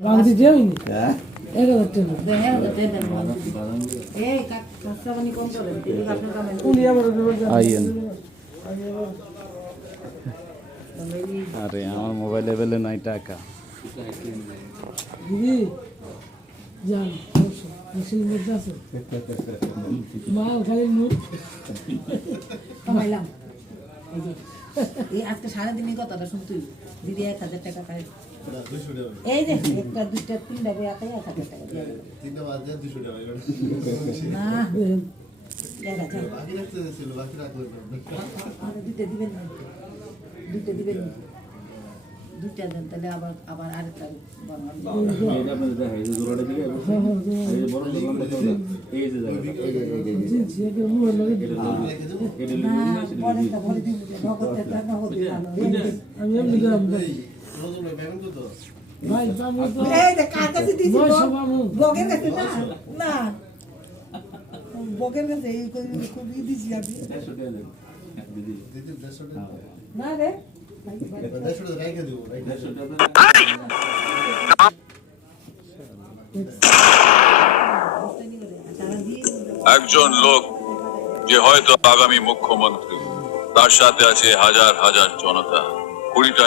বাংলাদেশ যাইনি হ্যাঁ 11 উনি আবার আইয়েন আরে আমার মোবাইল লেভেলে নাই টাকা দিদি যান মেশিন মধ্যে আছে মাল খালি মুখ কামাইলাম এই আজকে সারাদিনই কথাটা শুনতুই দিদি 1000 টাকা পাই এই যে একটা দুইটা তিনটা বই আতাই 1000 টাকা দিয়ে গেল তিনটা বাজে 200 টাকা না বাকি রাখতে ছিল বাকি রাখলে দুইটা দিবেন না দুইটা দিবেন না দুইটা দেন তাহলে আবার আবার আরেকটা বানান এটা আপনাদের দেখা এই যে জোড়াটা দিকে এই যে বড় লম্বা জোড়া এই যে জায়গাটা জিন্স একে মুখ লাগে এটা না লিখে পরেরটা ভরে দিন নগদটা নগদ আমি এমনি গেলাম রোজন ভাই পেমেন্ট কত ভাই পাবো তো এই যে কার কাছে দিছি পাবো বগের কাছে না না বগের কাছে এই খুব দিছি আমি 150 টাকা দেন দিদি দিদি 150 টাকা না রে 150 টাকা রেখে দেবো 150 টাকা একজন লোক যে হয়তো আগামী মুখ্যমন্ত্রী, তার সাথে আছে হাজার হাজার জনতা, 20টা